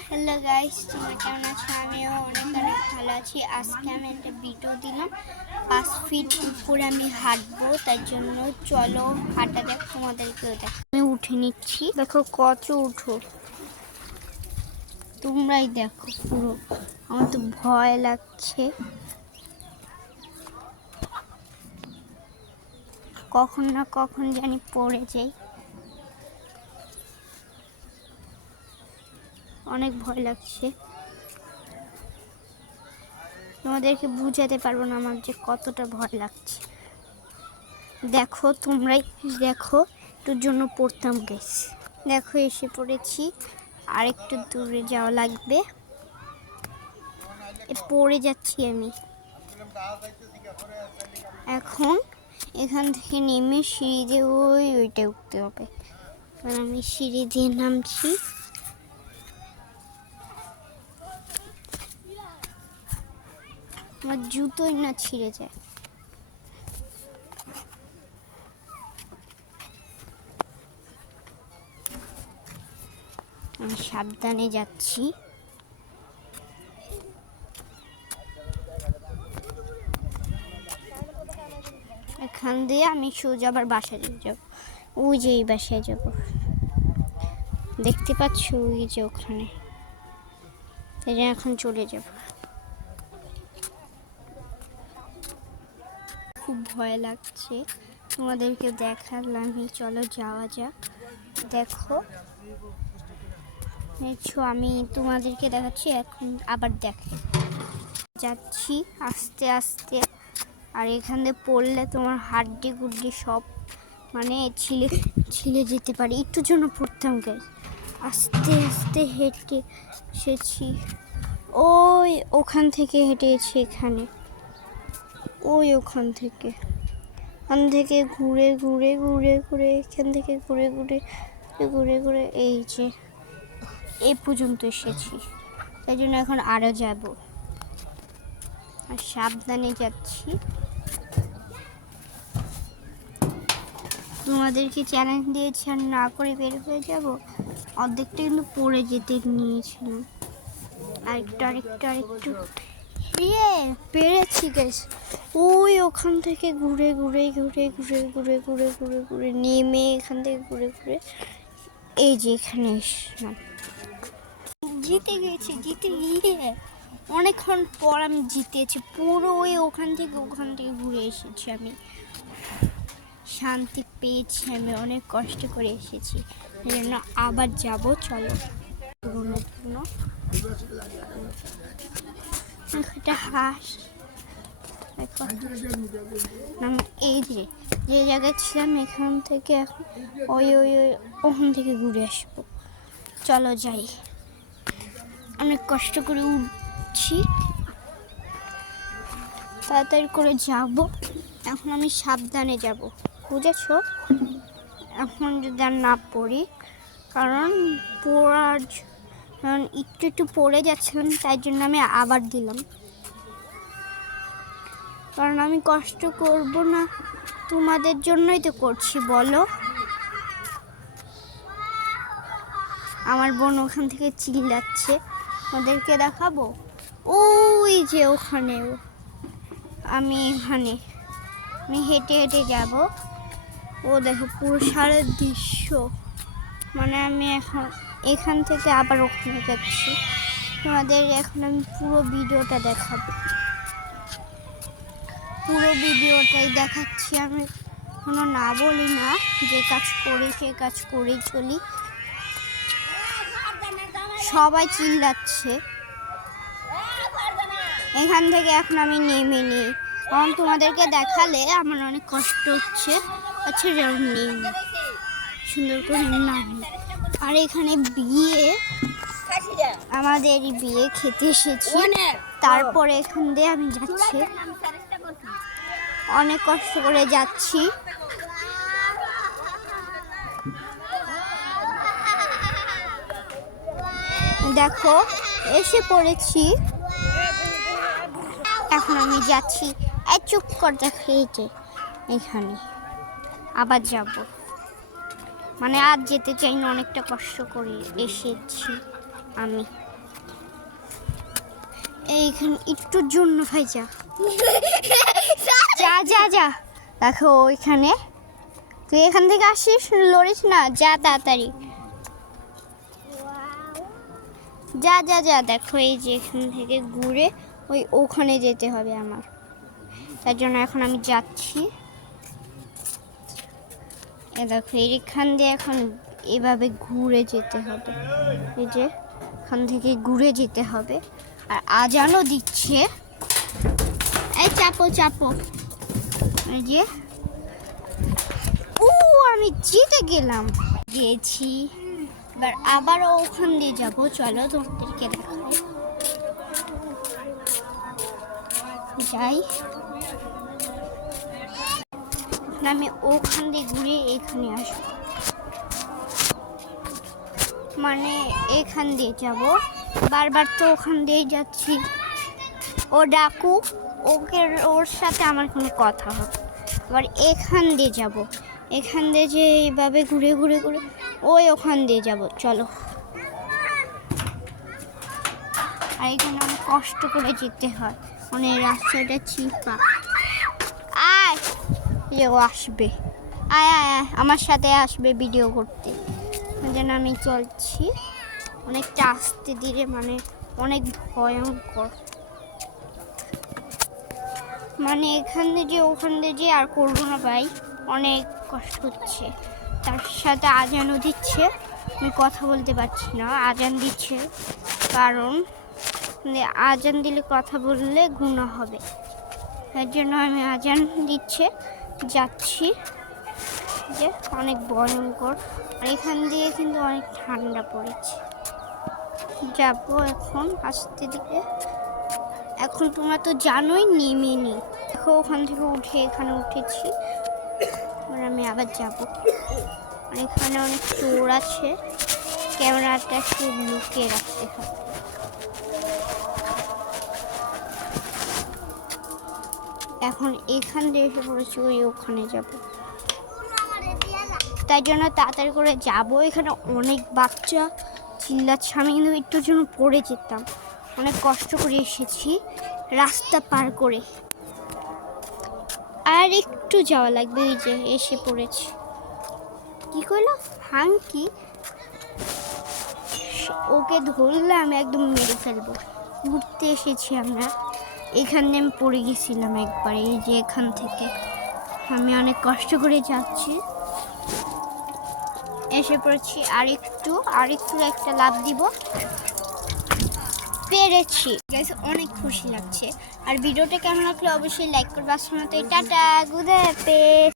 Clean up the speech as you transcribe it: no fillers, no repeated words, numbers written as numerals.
Hello guys, তোমরা কেমন আছো? আমিও অনেক ভালো আছি। আজকে আমি একটা ভিডিও দিলাম 5 ফিট উপরে আমি হাঁটবো, তার জন্য চলো হাঁটা দেখ, তোমাদেরকেও দেখ। আমি উঠে নিচ্ছি, দেখো কত উঠো, তোমরাই দেখো পুরো। আমার তো ভয় লাগছে, কখন না কখন জানি পড়ে যাই, অনেক ভয় লাগছে। তোমাদেরকে বুঝাতে পারবো না আমার যে কতটা ভয় লাগছে। দেখো তোমরাই দেখো, একটুর জন্য পড়তাম গেছি, দেখো এসে পড়েছি, আর একটু দূরে যাওয়া লাগবে, পড়ে যাচ্ছি আমি। এখন এখান থেকে নেমে সিঁড়ি দিয়ে ওইটা উঠতে হবে। আমি সিঁড়ি দিয়ে নামছি, আমার জুতোই না ছিঁড়ে যায়। আমি সাবধানে যাচ্ছি, এখান দিয়ে আমি সোজা আবার বাসায় যাব। ওই যে এই বাসায় যাব, দেখতে পাচ্ছ ওই যে ওখানে, তাই জন্য এখন চলে যাব। খুব ভয় লাগছে, তোমাদেরকে দেখালাম, চলো যাওয়া যাক। দেখো আমি তোমাদেরকে দেখাচ্ছি, এখন আবার দেখে যাচ্ছি আস্তে আস্তে। আর এখান দিয়ে পড়লে তোমার হাড্ডি গুড্ডি সব মানে ছিলে যেতে পারে, একটুর জন্য পড়তাম গাইস। আস্তে আস্তে হেঁটে এসেছি, ওখান থেকে হেঁটে এসেছি এখানে, ওখান থেকে ঘুরে ঘুরে ঘুরে ঘুরে এখান থেকে ঘুরে ঘুরে ঘুরে ঘুরে এই যে এই পর্যন্ত এসেছি। তাই জন্য এখন আরও যাব, আর সাবধানে যাচ্ছি। তোমাদেরকে চ্যালেঞ্জ দিয়েছি আর না করে বের হয়ে যাব, অর্ধেকটা কিন্তু পড়ে যেতে নিয়েছিলাম। আরেকটু পেরেছি গাইস। ওখান থেকে ঘুরে ঘুরে ঘুরে ঘুরে ঘুরে ঘুরে ঘুরে ঘুরে নেমে এখান থেকে ঘুরে ঘুরে এই যে এখানে এসলাম, জিতে গিয়ে অনেকক্ষণ পর আমি জিতেছি পুরো। ওখান থেকে ঘুরে এসেছি আমি, শান্তি পেয়েছি, আমি অনেক কষ্ট করে এসেছি, সেই জন্য আবার যাব। চলো পুরনো একটা হাঁস, এই যে জায়গায় ছিলাম এখান থেকে এখন ওখান থেকে ঘুরে আসবো। চলো যাই, অনেক কষ্ট করে উঠছি, তাড়াতাড়ি করে যাব। এখন আমি সাবধানে যাব, বুঝেছো? এখন যদি আর না পড়ি, কারণ একটু পড়ে যাচ্ছিলাম, তাই জন্য আমি আবার দিলাম, কারণ আমি কষ্ট করব না, তোমাদের জন্যই তো করছি বলো। আমার বোন ওখান থেকে চিল্লাচ্ছে, ওদেরকে দেখাবো। ওই যে ওখানে, আমি হেঁটে হেঁটে যাব। দেখো পুরো সারা দৃশ্য, মানে আমি এখন এখান থেকে আবার ওখানে যাচ্ছি। তোমাদের এখন আমি পুরো ভিডিওটা দেখাবো, পুরো ভিডিওটাই দেখাচ্ছি। আমি কোনো না বলি না, যে কাজ করি সে কাজ করেই চলি। সবাই চিল্লাচ্ছে, এখান থেকে এখন আমি নেমে নিই, কারণ তোমাদেরকে দেখালে আমার অনেক কষ্ট হচ্ছে। আচ্ছা যেমন নেমে সুন্দর করে নামি। আর এখানে আমাদের বিয়ে খেতে এসেছি, তারপরে এখান দিয়ে আমি যাচ্ছি, অনেক কষ্ট করে যাচ্ছি। দেখো এসে পড়েছি, এখন আমি যাচ্ছি। চুপ কর, দেখো এই যে এখানে আবার যাব, মানে আর যেতে চাই না, অনেকটা কষ্ট করে এসেছি। আমি এইখানে একটুর জন্য ভাই যা যা যা যা দেখো ওইখানে তুই এখান থেকে আসিস লড়িস না যা তাড়াতাড়ি যা যা যা দেখো এই যে এখান থেকে ঘুরে ওখানে যেতে হবে আমার তার জন্য এখন আমি যাচ্ছি দেখো এইখান দিয়ে এখন এভাবে ঘুরে যেতে হবে এই যে এখান থেকে ঘুরে যেতে হবে আর আজানও দিচ্ছে এই চাপো চাপো এই যে আমি জিতে গেলাম গেছি এবার আবারও ওখান দিয়ে যাবো চলো তোমাদেরকে দেখাই যাই আমি ওখান দিয়ে ঘুরে এখানে আসবো মানে এখান দিয়ে যাব বারবার তো ওখান দিয়েই যাচ্ছি ও ডাকুক ওর সাথে আমার কোনো কথা হবে এবার এখান দিয়ে যাব এখান দিয়ে যে এইভাবে ঘুরে ঘুরে ঘুরে ওখান দিয়ে যাব চলো আর এখানে অনেক কষ্ট করে যেতে হয় মানে রাস্তাটা চিপা আয় ও আসবে আয় আয় আয় আমার সাথে আসবে ভিডিও করতে যেন আমি চলছি অনেকটা আস্তে ধীরে মানে অনেক ভয়ঙ্কর মানে এখান দিয়ে ওখান দিয়ে আর করবো না ভাই অনেক কষ্ট হচ্ছে তার সাথে আজানও দিচ্ছে আমি কথা বলতে পারছি না আজান দিচ্ছে কারণ আজান দিলে কথা বললে গুনাহ হবে তার জন্য আমি আজান দিচ্ছে যাচ্ছি যে অনেক ভয়ঙ্কর আর এখান দিয়ে কিন্তু অনেক ঠান্ডা পড়েছে যাবো এখন আস্তে দিকে এখন তোমরা তো জানোই নেমে নি দেখো ওখান থেকে উঠে এখানে উঠেছি আমি আবার যাব এখানে অনেক চোর আছে ক্যামেরাটা একটু লুকিয়ে রাখতে হবে এখন এখান দিয়ে এসে পড়েছি ওখানে যাব তাই জন্য তাড়াতাড়ি করে যাব এখানে অনেক বাচ্চা চিল্লাচ্ছে আমি কিন্তু একটুর জন্য পড়ে যেতাম অনেক কষ্ট করে এসেছি রাস্তা পার করে আর একটু যাওয়া লাগবে এই যে এসে পড়েছি কি করলো হাঙ্কি ওকে ধরলে আমি একদম মেরে ফেলবো ঘুরতে এসেছি আমরা এখান দিয়ে আমি পড়ে গেছিলাম একবার এই যে এখান থেকে আমি অনেক কষ্ট করে যাচ্ছি এসে পড়েছি আর একটু একটা লাফ দিব পেরেছি গাইস অনেক খুশি লাগছে আর ভিডিওটা কেমন লাগলো অবশ্যই লাইক করবে আজকের মতো টাটা গুড হাফেজ